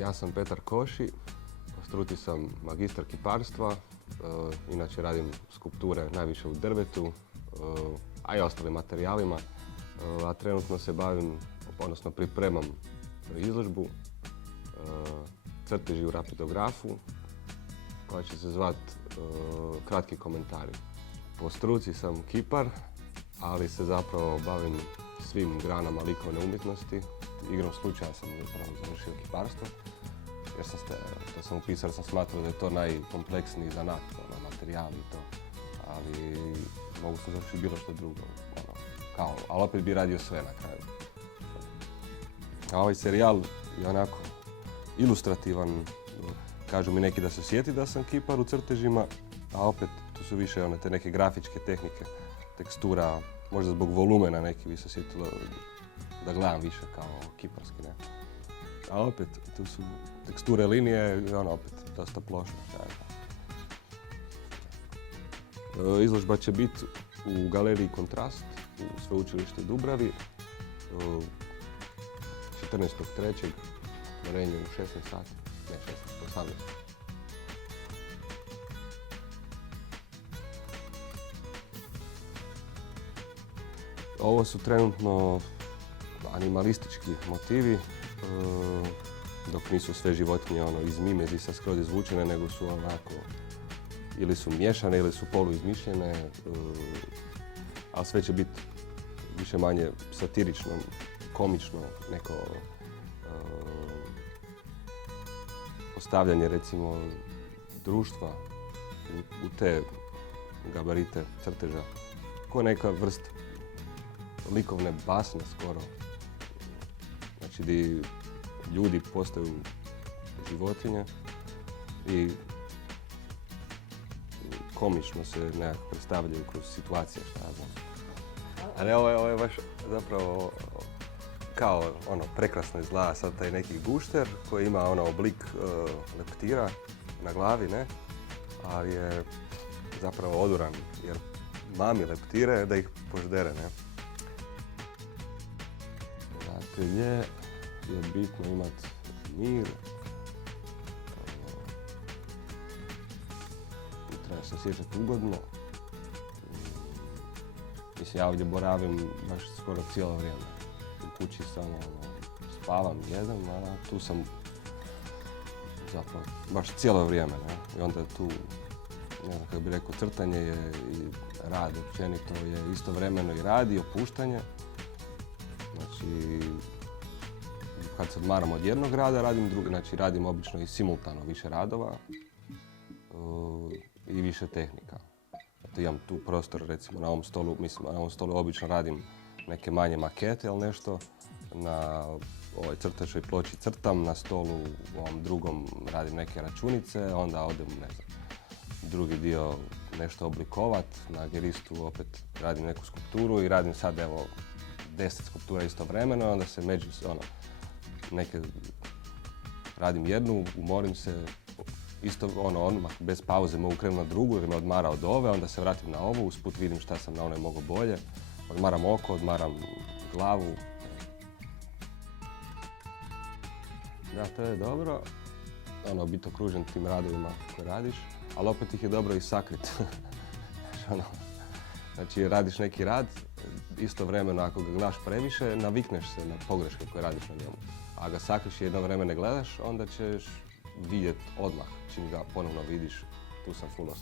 Ja sam Petar Koši, po struci sam magistar kiparstva, inače radim skulpture najviše u drvetu, a i ostalim materijalima, a trenutno se bavim, odnosno pripremam izložbu crteži u rapidografu koja će se zvat Kratki komentari. Po struci sam kipar, ali se zapravo bavim svim granama likovne umjetnosti. Igrom slučaja sam zapravo završio kiparstvo, jer to sam upisao, jer sam smatrao da je to najkompleksniji zanat, materijal i to. Ali mogu sam završiti bilo što drugo, ali opet bi radio sve na kraju. A ovaj serijal je onako ilustrativan, kažu mi neki da se sjeti da sam kipar u crtežima, a opet tu su više te neke grafičke tehnike, tekstura, možda zbog volumena neki bi se sjetilo da gledam više kao kiparski, ne. A opet, tu su teksture linije i opet dosta plošno. Izložba će biti u galeriji Kontrast u Sveučilištu Dubravi 14.3. otvorenje u 16 sati, ne 16, 18. Ovo su trenutno animalistički motivi, dok nisu sve životinje iz mimezisa skroz izvučene, nego su onako ili su miješane ili su poluizmišljene, ali sve će biti više manje satirično, komično, neko postavljanje recimo društva u te gabarite crteža, kao neka vrst likovne basne skoro. Znači gdje ljudi postaju životinje i komično se nekako predstavljaju kroz situacije, šta ja znam. Ali ovo je baš zapravo kao prekrasno izgleda sad taj neki gušter koji ima oblik leptira na glavi, ne? Ali je zapravo oduran jer mami leptire da ih poždere, ne? Dakle, je bitno imati mir, treba se osjećati ugodno. Mislim, ja ovdje boravim baš skoro cijelo vrijeme. U kući samo spavam, jedem, a tu sam zapravo baš cijelo vrijeme, ne? I onda tu, ne znam kako bih rekao, crtanje je i rad općenito je istovremeno i rad i opuštanje. Znači, kad se odmaram od jednog rada, radim drugi, znači radim obično i simultano više radova i više tehnika. Zato imam tu prostor, recimo na ovom stolu, na ovom stolu obično radim neke manje makete ili nešto, na ovoj crtačoj ploči crtam, na stolu u ovom drugom radim neke računice, onda odem, ne znam, drugi dio nešto oblikovat, na geristu opet radim neku skulpturu i radim sad, evo, 10 skulptura istovremeno, onda se neke radim jednu, umorim se, isto odmah bez pauze mogu krenuti na drugu jer me odmara od ove, onda se vratim na ovu, usput vidim šta sam na onoj mogao bolje, odmaram oko, odmaram glavu. Da, to je dobro, biti okružen tim radovima koje radiš, ali opet ih je dobro i sakrit. Znači, radiš neki rad, istovremeno ako ga gledaš previše, navikneš se na pogreške koje radiš na njemu. A ga sakriš i jedno vrijeme ne gledaš, onda ćeš vidjeti odmah. Čim ga ponovno vidiš, tu sam full 100%.